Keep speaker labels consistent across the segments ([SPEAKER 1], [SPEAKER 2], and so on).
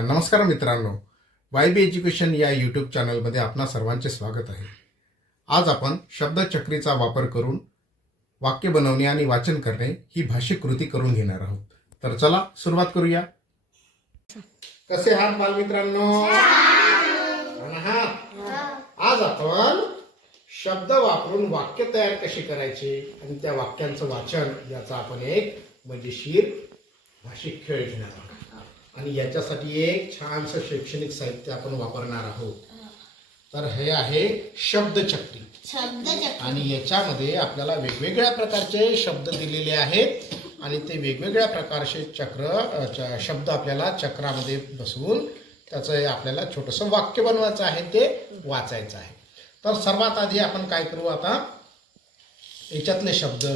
[SPEAKER 1] नमस्कार मित्रांनो. Y B education या यूट्यूब चॅनलमध्ये आपणा सर्वांचे स्वागत आहे. आज आपण शब्दचक्रीचा वापर करून वाक्य बनवणे आणि वाचन करणे ही भाषिक कृती करून घेणार आहोत. तर चला सुरुवात करूया. कसे आहात बालमित्रांनो? आज आपण शब्द वापरून वाक्य तयार कशी करायचे आणि त्या वाक्यांचं वाचन याचा आपण एक मजेशीर भाषिक खेळ घेणार आहोत. आणि याच्यासाठी एक छानसं शैक्षणिक साहित्य आपण वापरणार आहोत. तर हे आहे शब्दचक्री. आणि याच्यामध्ये आपल्याला वेगवेगळ्या प्रकारचे शब्द दिलेले आहेत. आणि ते वेगवेगळ्या प्रकारचे चक्र शब्द आपल्याला चक्रामध्ये बसवून त्याचं आपल्याला छोटंसं वाक्य बनवायचं आहे ते वाचायचं आहे. तर सर्वात आधी आपण काय करू आता? याच्यातले शब्द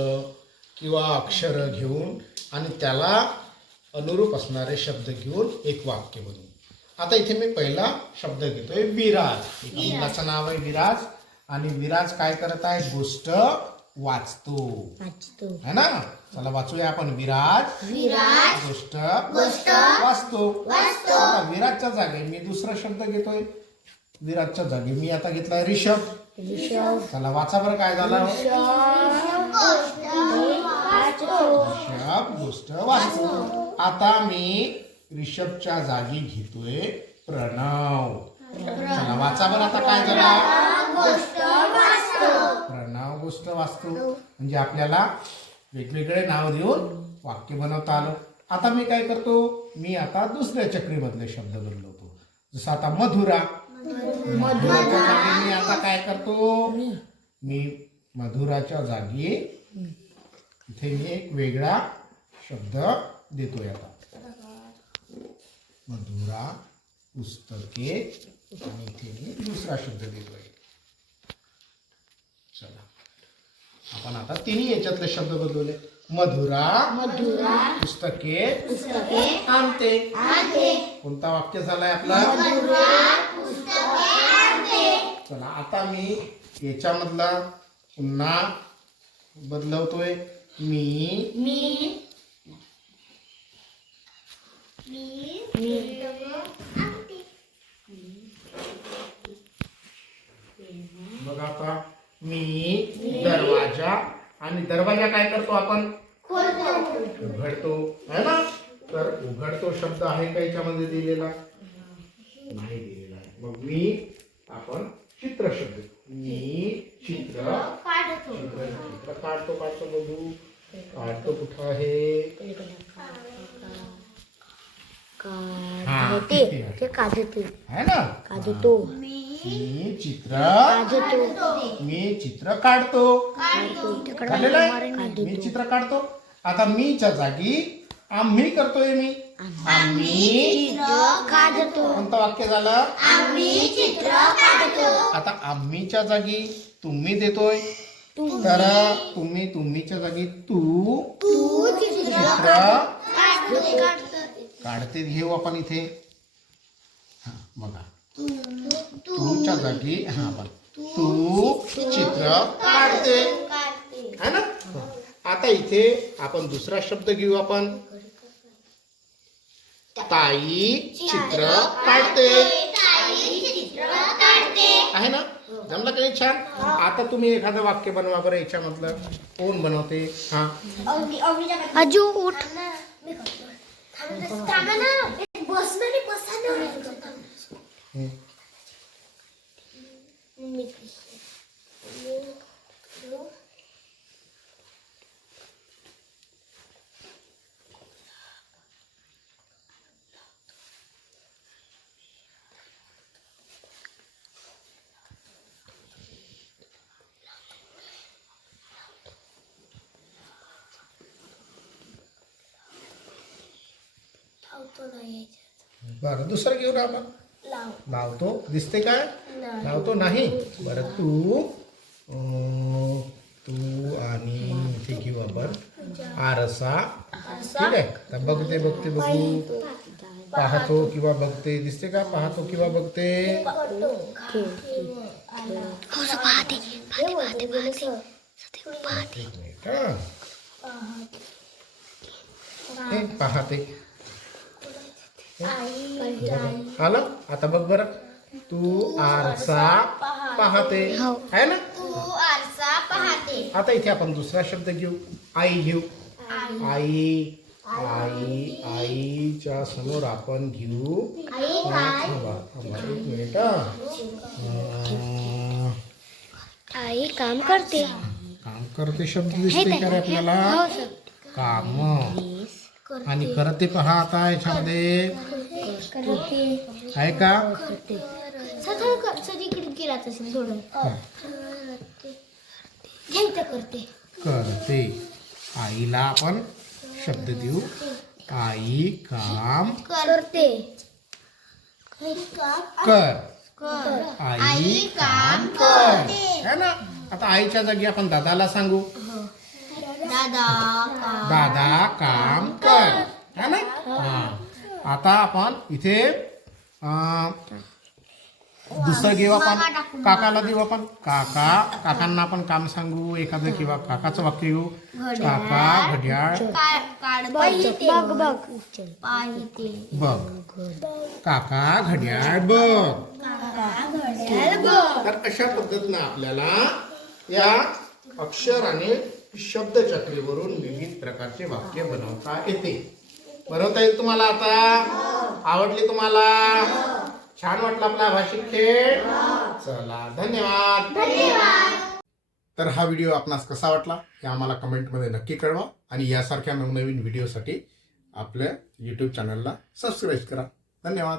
[SPEAKER 1] किंवा अक्षर घेऊन आणि त्याला अनुरूप असणारे शब्द घेऊन एक वाक्य बनवू. आता इथे मी पहिला शब्द घेतोय विराज. मुलाचं नाव आहे विराज. आणि विराज काय करत आहे? गोष्ट वाचतो. है ना? चला वाचूया आपण. विराज.
[SPEAKER 2] विराज.
[SPEAKER 1] गोष्ट वाचतो.
[SPEAKER 2] वाचतो.
[SPEAKER 1] आता विराजच्या जागी मी दुसरा शब्द घेतोय. विराजच्या जागी मी आता घेतलाय रिषभ
[SPEAKER 2] ऋषभ.
[SPEAKER 1] चला वाचा बरं काय झालं. ऋषभ गोष्ट वाचतो. आता मी ऋषभच्या जागी घेतोय प्रणव. चला वाचा बरं आता काय झाला प्रणव गोष्ट वाचतो. म्हणजे आपल्याला वेगवेगळे नाव देऊन वाक्य बनवता आलं. आता मी काय करतो? मी आता दुसऱ्या चक्रीमधले शब्द बदलवतो जसं आता मधुरा. मधुराच्या जागी मी आता काय करतो? मी मधुराच्या जागी इथे मी एक वेगळा शब्द देतोय आता. मधुरा पुस्तके आणि इथे मी दुसरा शब्द देतोय. चला. आपण आता तिन्ही याच्यातले शब्द बदलवले मधुरा
[SPEAKER 2] मधुरा
[SPEAKER 1] पुस्तके
[SPEAKER 2] पुस्तके
[SPEAKER 1] आणते कोणता वाक्य झालाय आपला? चला आता मी याच्यामधला पुन्हा बदलवतोय. मी
[SPEAKER 2] मी मी
[SPEAKER 1] बघा आता मी दरवाजा आणि दरवाजा काय करतो आपण? उघडतो. है ना? तर उघडतो शब्द आहे का याच्यामध्ये दिलेला? नाही दिलेला आहे. मग मी आपण चित्र शब्द मी चित्र चित्र चित्र. काढतो काढतो बघू. काढतो कुठं आहे?
[SPEAKER 2] काढते? ते काढते.
[SPEAKER 1] है ना?
[SPEAKER 2] काढतो.
[SPEAKER 1] मी चित्र
[SPEAKER 2] काढतो.
[SPEAKER 1] मी चित्र काढतो. झालेलं आहे? मी चित्र काढतो. आता मीच्या जागी आम्ही करतोय मी. आम्ही
[SPEAKER 2] काढतो.
[SPEAKER 1] कोणतं वाक्य झालं?
[SPEAKER 2] आम्ही चित्र काढतो.
[SPEAKER 1] आता आम्हीच्या जागी तुम्ही देतोय. तर तुम्ही तुम्हीच्या जागी तू
[SPEAKER 2] तू चित्र
[SPEAKER 1] चित्र काढते घेऊ आपण इथे. हा बघा. तूच्या जागी हा बघ. तू चित्र काढते. है ना? आता इथे आपण दुसरा शब्द घेऊ आपण. ताई चित्र काढते. आहे ना? जमलं का नाही छान? आता तुम्ही एखादं वाक्य बनवा बरं याच्यामधलं. कोण बनवते? हा.
[SPEAKER 2] अजू उठ.
[SPEAKER 1] बरं दुसरं घेऊन ना लावतो दिसते काय? लावतो नाही. बरं तू अं, तू आणि इथे घेऊ आपण आरसा. ठीक आहे? तर बघते बघते बघू. पाहतो. किंवा बघते. दिसते का? पाहतो किंवा बघते. एक मिनिट हा. हे आलं आता बघ बरं. तू आरसा पाहते.
[SPEAKER 2] हो.
[SPEAKER 1] आहे ना?
[SPEAKER 2] तू आरसा पाहते.
[SPEAKER 1] आता इथे आपण दुसरा शब्द घेऊ. आई घेऊ. आई. आई आईच्या समोर आपण घेऊ.
[SPEAKER 2] आई
[SPEAKER 1] थांबा थांबा एक मिनिट
[SPEAKER 2] आई काम करते.
[SPEAKER 1] काम करते शब्द दिसते आपल्याला?
[SPEAKER 2] हो
[SPEAKER 1] काम. आणि करते पहा आता याच्यामध्ये आहे का? करते. आईला आपण शब्द देऊ. आई काम.
[SPEAKER 2] करते.
[SPEAKER 1] कर. आई काम. कर. है ना? आता आईच्या जागी आपण दादाला सांगू.
[SPEAKER 2] दादा
[SPEAKER 1] दादा काम कर. है ना हा. आता आपण इथे अं, दुसरं घेऊ आपण काकाला देऊ. आपण? काका काकांना आपण काम सांगू एखादं किंवा काकाचं वाक्य घेऊ. काका घड्याळ.
[SPEAKER 2] बघ बघ पाहिजे
[SPEAKER 1] बघ. काका घड्याळ बघ. तर अशा पद्धतीनं आपल्याला या अक्षर आणि शब्दचक्रीवरून विविध प्रकारचे वाक्य बनवता येते. बनवता येईल तुम्हाला आता? आवडली तुम्हाला? छान वाटला आपला भाषिक खेळ? चला धन्यवाद. तर हा व्हिडिओ आपणास कसा वाटला हे आम्हाला कमेंटमध्ये नक्की कळवा आणि यासारख्या नवनवीन व्हिडिओसाठी आपल्या यूट्यूब चॅनलला सबस्क्राईब करा. धन्यवाद.